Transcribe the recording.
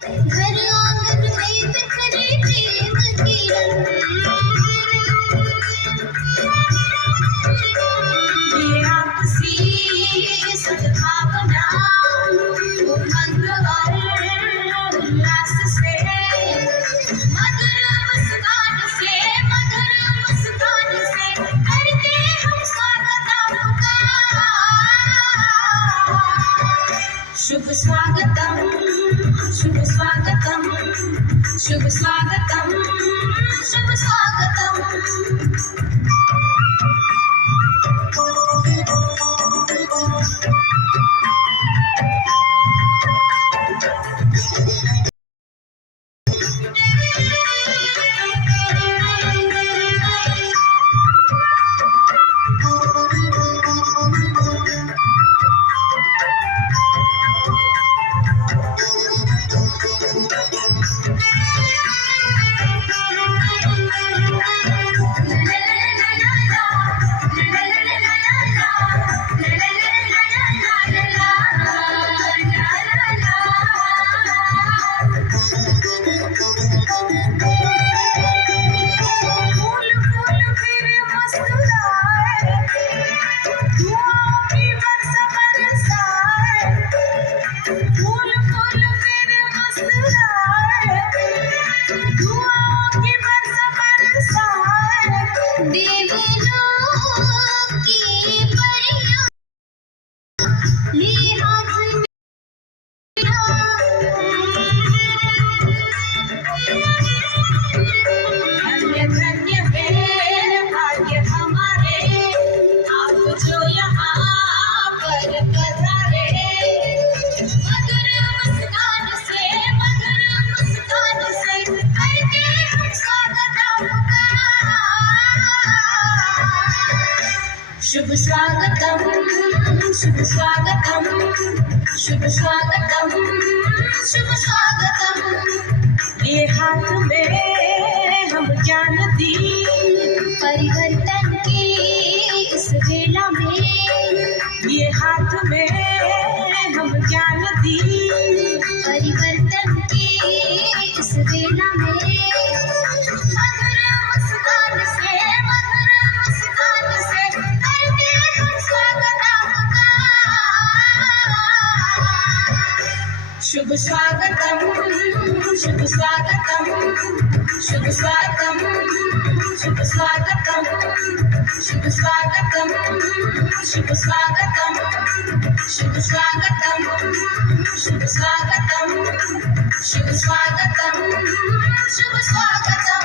घर आंगन में बिखरे प्रेम की रंग ये आपसी सद्भावना उमंग और उल्लास से मधुर मुस्कान से करते हम स्वागत आपका शुभ स्वागतम शुभ स्वागतम शुभ स्वागतम शुभ स्वागतम शुभ स्वागतम शुभ स्वागतम शुभ स्वागतम शुभ स्वागतम ये हाथ में हम ज्ञान दी परिवर्तन की इस वेला में ये हाथ में हम ज्ञान दी परिवर्तन की इस वेला में शुभ स्वागतम शुभ स्वागतम शुभ स्वागतम शुभ स्वागतम शुभ स्वागतम शुभ स्वागतम शुभ स्वागतम शुभ स्वागतम शुभ स्वागतम शुभ स्वागतम